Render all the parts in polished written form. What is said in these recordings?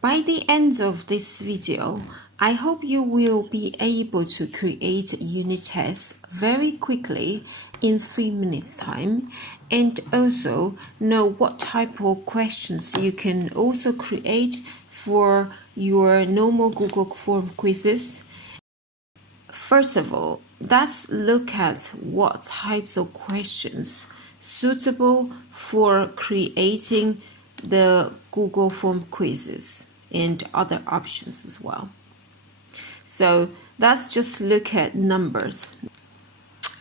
By the end of this video, I hope you will be able to create unit tests very quickly in 3 minutes time, and also know what type of questions you can also create for your normal Google form quizzes. First of all, let's look at what types of questions suitable for creating the Google form quizzes and other options as well. So let's just look at numbers.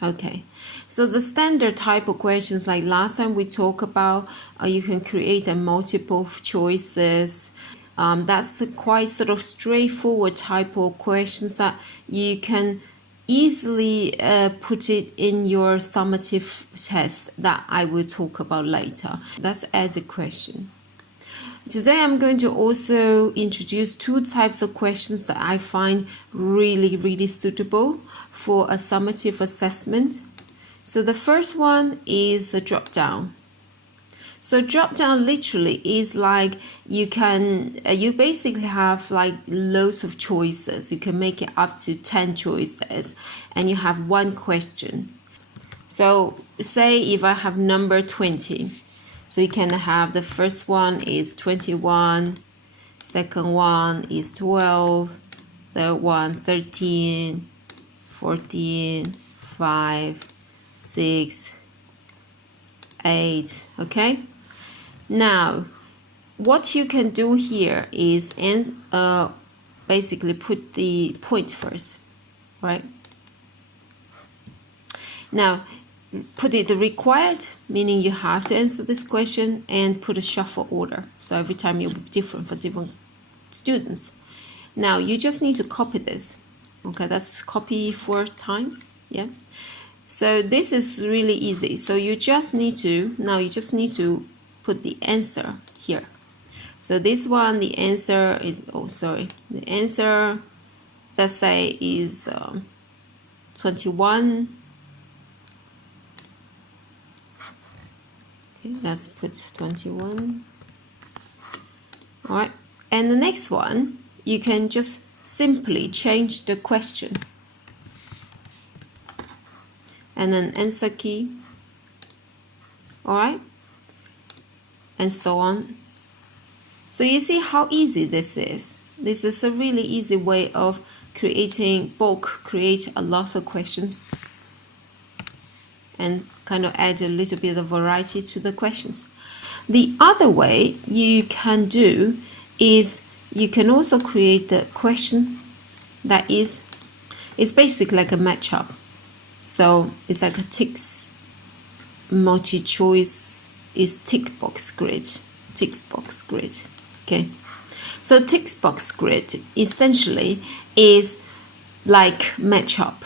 Okay, so the standard type of questions, like last time we talked about, you can create a multiple choices. That's a quite sort of straightforward type of questions that you can easily put it in your summative test that I will talk about later. Let's add a question. Today I'm going to also introduce two types of questions that I find really suitable for a summative assessment. So the first one is a drop down. So drop down literally is like you basically have like loads of choices. You can make it up to 10 choices and you have one question. So say if I have number 20. So you can have the first one is 21, second one is 12, third one 13, 14, 5, 6, 8, okay? Now, what you can do here is basically put the point first, right? Now, put it the required, meaning you have to answer this question, and put a shuffle order. So every time you'll be different for different students. Now you just need to copy this. Okay, that's copy 4 times. Yeah. So this is really easy. So you just need to put the answer here. So this one, the answer is, the answer, let's say, is 21. Let's put 21. All right, and the next one, you can just simply change the question and then answer key. All right, and so on. So you see how easy this is. This is a really easy way of create a lot of questions and kind of add a little bit of variety to the questions. The other way you can do is you can also create the question that is, it's basically like a matchup. So it's like a ticks multi-choice is tick box grid. Okay. So tick box grid essentially is like matchup.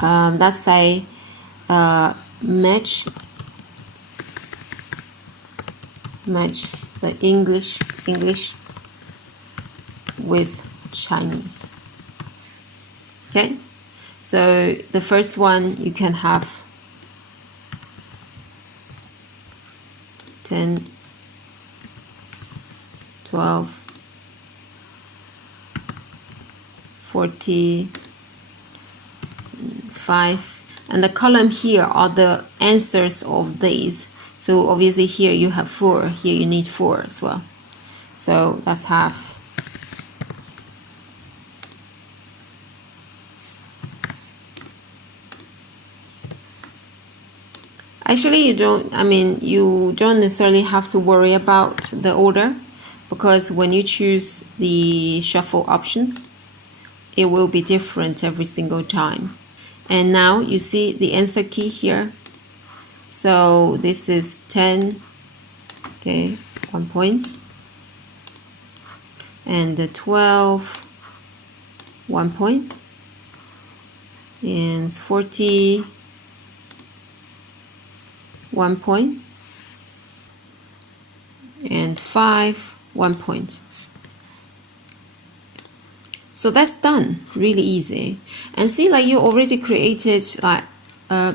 Let's say match the English with Chinese. Okay, so the first one you can have 10, 12, 45. And the column here are the answers of these. So obviously here you have 4, here you need 4 as well. So let's have actually you don't necessarily have to worry about the order, because when you choose the shuffle options, it will be different every single time. And now you see the answer key here. So this is 10, okay, 1 point. And the 12, 1 point. And 40, 1 point. And 5, 1 point. So that's done, really easy. And see, like you already created like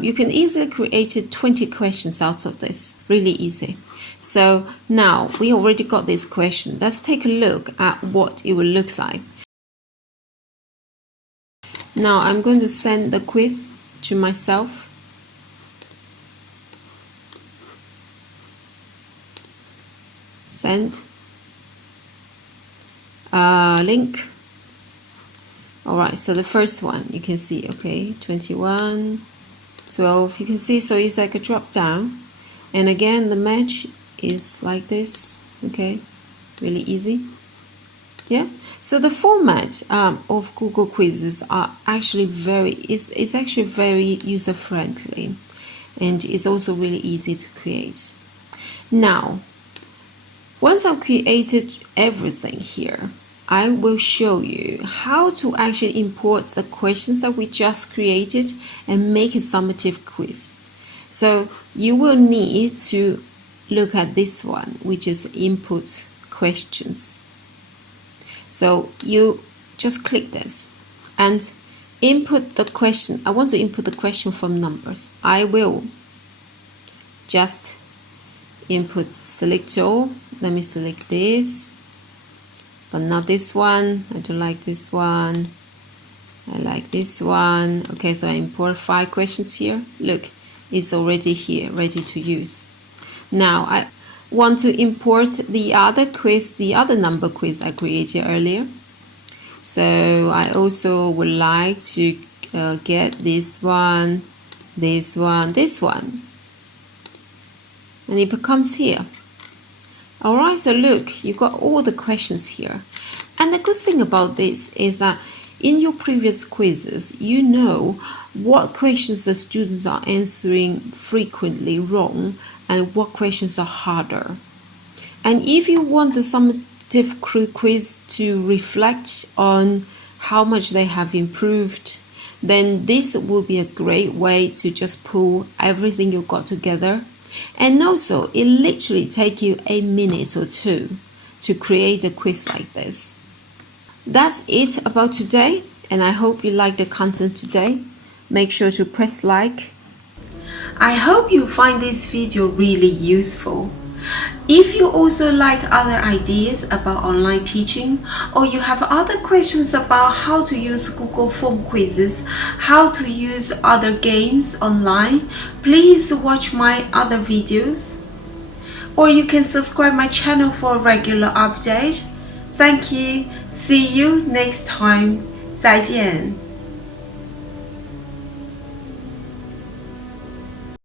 you can easily create 20 questions out of this. Really easy. So now we already got this question. Let's take a look at what it will look like. Now I'm going to send the quiz to myself. Send. Link. Alright, so the first one you can see, okay, 21, 12, you can see, so it's like a drop down. And again, the match is like this, okay, really easy. Yeah, so the format of Google quizzes are actually it's actually very user friendly, and it's also really easy to create. Now, once I've created everything here, I will show you how to actually import the questions that we just created and make a summative quiz. So you will need to look at this one, which is input questions. So you just click this and input the question. I want to input the question from numbers. I will just input select all. Let me select this, but not this one. I don't like this one. I like this one. Okay, so I import 5 questions here. Look, it's already here, ready to use. Now I want to import the other quiz, the other number quiz I created earlier. So I also would like to get this one, this one, this one. And it becomes here. Alright, so look, you got all the questions here. And the good thing about this is that in your previous quizzes, you know what questions the students are answering frequently wrong and what questions are harder. And if you want the summative quiz to reflect on how much they have improved, then this will be a great way to just pull everything you got together. And also, it literally takes you a minute or two to create a quiz like this. That's it about today, and I hope you like the content today. Make sure to press like. I hope you find this video really useful. If you also like other ideas about online teaching, or you have other questions about how to use Google Form quizzes, how to use other games online, please watch my other videos. Or you can subscribe my channel for a regular update. Thank you. See you next time. 再见。